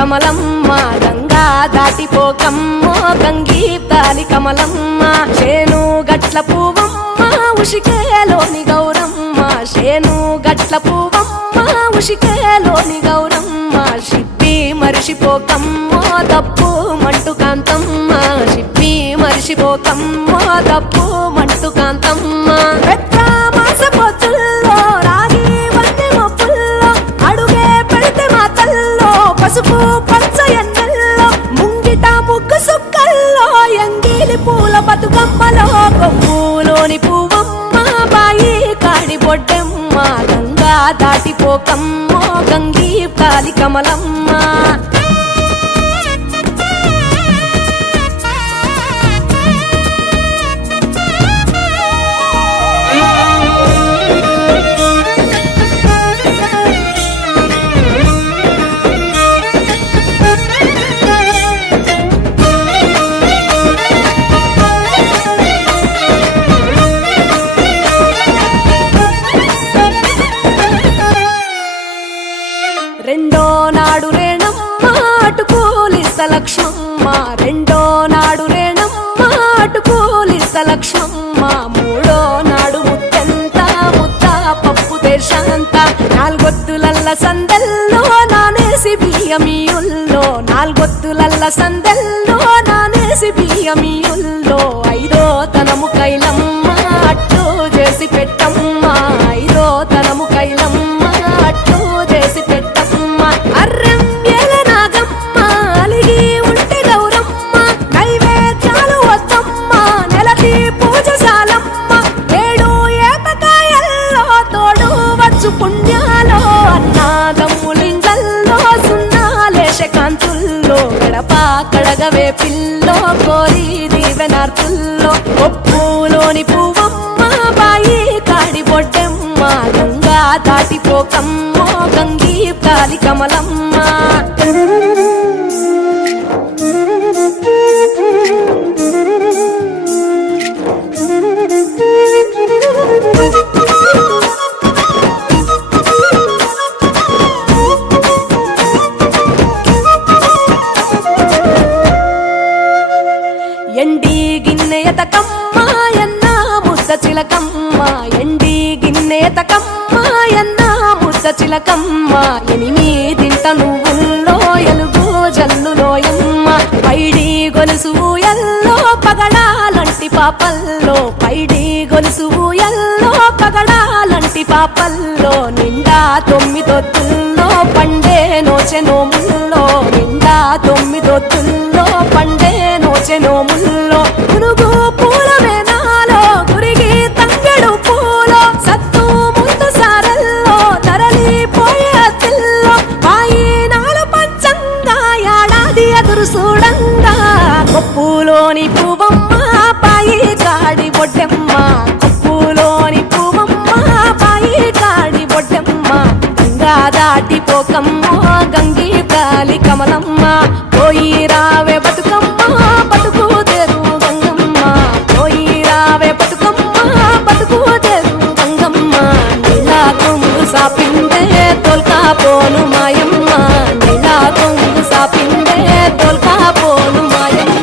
కమలమ్మ గంగా దాటిపోకమ్మో గంగీతాలి కమలమ్మ చేను గట్ల పువ్వమ్మ ఉషికేలోని గౌరమ్మ చేను గట్ల పువ్వమ్మ ఉషికేలోని గౌరమ్మ షిప్పి మరిషిపోకమ్మో తప్పు మంటు కాంతమ్మ షిప్పి మరిషిపోకమ్మో తప్పు మంటు కాంతమ్మ పెద్ద మాస పొత్తుల్లో రాగి వంటి మొప్పుల్లో అడుగే పెడితే మా తల్లో పసుపు పచ్చ ఎన్నెల్లో ముంగిట ముగ్గు సుక్కల్లో ఎంగిలి పూల బతుకమ్మలో కొమ్ములోని పువ్వమ్మ బాయి కాడి బొడ్డెమ్మ గంగా దాటిపోకమ్మో గంగీ కాలి కమలమ్మ రెండో నాడు రేణమ్మ అటుకూలిస్త లక్ష్మమ్మ రెండో నాడు రేణమ్మ అటుకూలిస్త లక్ష్మమ్మ మూడో నాడు ముత్తెంత ముద్ద పప్పు దేశంత నాలుగొత్తులల్ల సందెల్లో నానేసి బియ్యమియుల్లో నాలుగొత్తులల్ల సందెల్లో నానేసి బియ్యమియుల్లో ఐదో తనము కైలమ్మ అట్టు చేసి పెట్టమ్మ ఐదో తనము కైలమ్మ అట్టు చేసి పెట్టమ్మ అర్రం ఏల నాగమ్మ అలిగి ఉంటే గౌరమ్మ నైవేద్యాలు వద్దమ్మ నెలకి పూజశాలమ్మ ఏడు ఏపకాయల్లో తోడు వచ్చు పుణ్యాలో అన్నాదమ్ములింగల్లో సున్నాలేశ కాంతుల్లో గడప కడగవే పిల్లో కోరి దీవెనార్తుల్లో ఒప్పులోని పువ్వమ్మ బాయి కాడి బొడ్డెమ్మ గంగా దాటిపోకమ్మో గంగీ కాలి కమలమ్మ ఎండి గిన్నెయతకమ్మ ఎన్న ముద్ద చిలకమ్మ ఎండి గిన్నెయతకమ్మ ఎన్న ముద్ద చిలకమ్మ ఎనిమిదింట నువ్వుల్లో ఎలుగు జల్లులోయమ్మ పైడి గొలుసు ఎల్లో పగడాలంటి పాపల్లో పైడి గొలుసు ఎల్లో పగడాలంటి పాపల్లో నిండా తొమ్మిదొత్తుల్లో పండే నోచె నోముల్లో నిండా తొమ్మిదొత్తుల్లో పండే నోచె నోముల్లో గునుగు పూల వేనాలో గురిగి తంగెడు పూలో సత్తు ముందు సారల్లో తరలిపోయే అత్తిల్లో పాయి నాలు పంచంగా ఏడాది ఎదురు చూడంగా కొప్పులోని పువ్వమ్మ పాయి కాడి బొడ్డెమ్మ కొప్పులోని పువ్వమ్మ పాయి కాడి బొడ్డెమ్మ గంగా దాటిపోకమ్మో గంగీ కాలి కమలమ్మ పోయి రావే బతుకమ్మ బతుకు తెరు గంగమ్మ పోయి రావే బతుకమ్మ బతుకు తెరు గంగమ్మ నీలా కొంగు సాపిందే తోల్కా పోను మాయమ్మ నీలా కొంగు సాపిందే తోల్కా పోను మాయమ్మ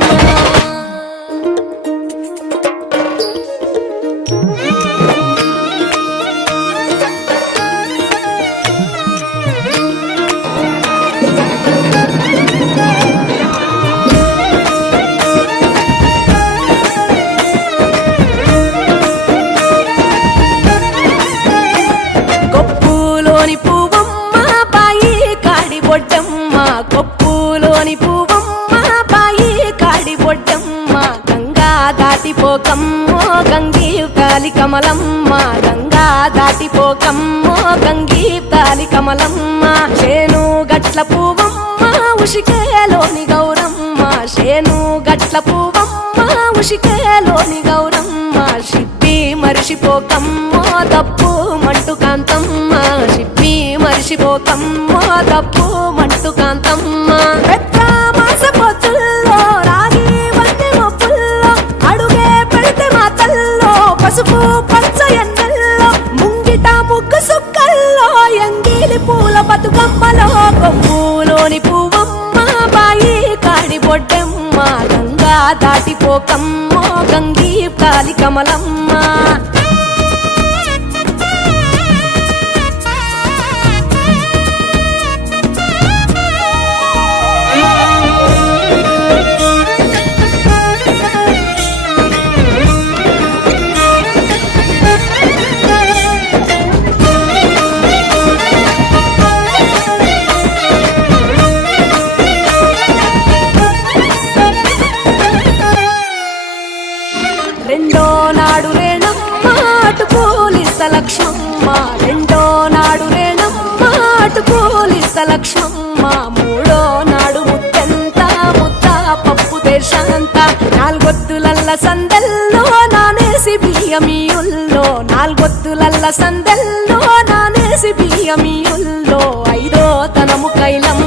కొప్పులోని పువ్వమ్మ బాయి కాడి బొడ్డమ్మ కొప్పులోని పువ్వమ్మ బాయి కాడి బొడ్డమ్మ గంగా దాటిపోకమ్మో గంగీ కాలి కమలమ్మ గంగా దాటిపోకమ్మో గంగీ కాలి కమలమ్మ చేను గట్ల పువ్వమ్మ ఉషికేలోని గౌరమ్మ చేను గట్ల పువ్వమ్మ ఉషికేలోని గౌరమ్మ షిప్పి మరిషిపోకమ్మో తప్పు మంటు కాంతమ్మ షిప్పి మరిషిపోకమ్మో తప్పు మంటు కాంతమ్మ పెద్ద మాస పొత్తుల్లో రాగి వంటి మొప్పుల్లో అడుగే పెడితే మా తల్లో పసుపు పచ్చ ఎన్నెల్లో ముంగిట ముగ్గు సుక్కల్లో ఎంగిలి పూల బతుకమ్మలో కొమ్ములోని పువ్వమ్మ దాటిపోకమ్మో గంగీ కాలి కమలమ్మ. రెండో నాడు రేణమ్మ అటు పోలిస్త లక్ష్మమ్మ, రెండో నాడు రేణమ్మ అటు పోలిస్త లక్ష్మమ్మ. మూడో నాడు ముత్తెంత ముద్ద పప్పు దేశంత, నాలుగొత్తులల్ల సందెల్లో నానేసి బియ్యమియుల్లో, నాలుగొత్తులల్ల సందెల్లో నానేసి బియ్యమియుల్లో. ఐదో తనము కైలమ్మ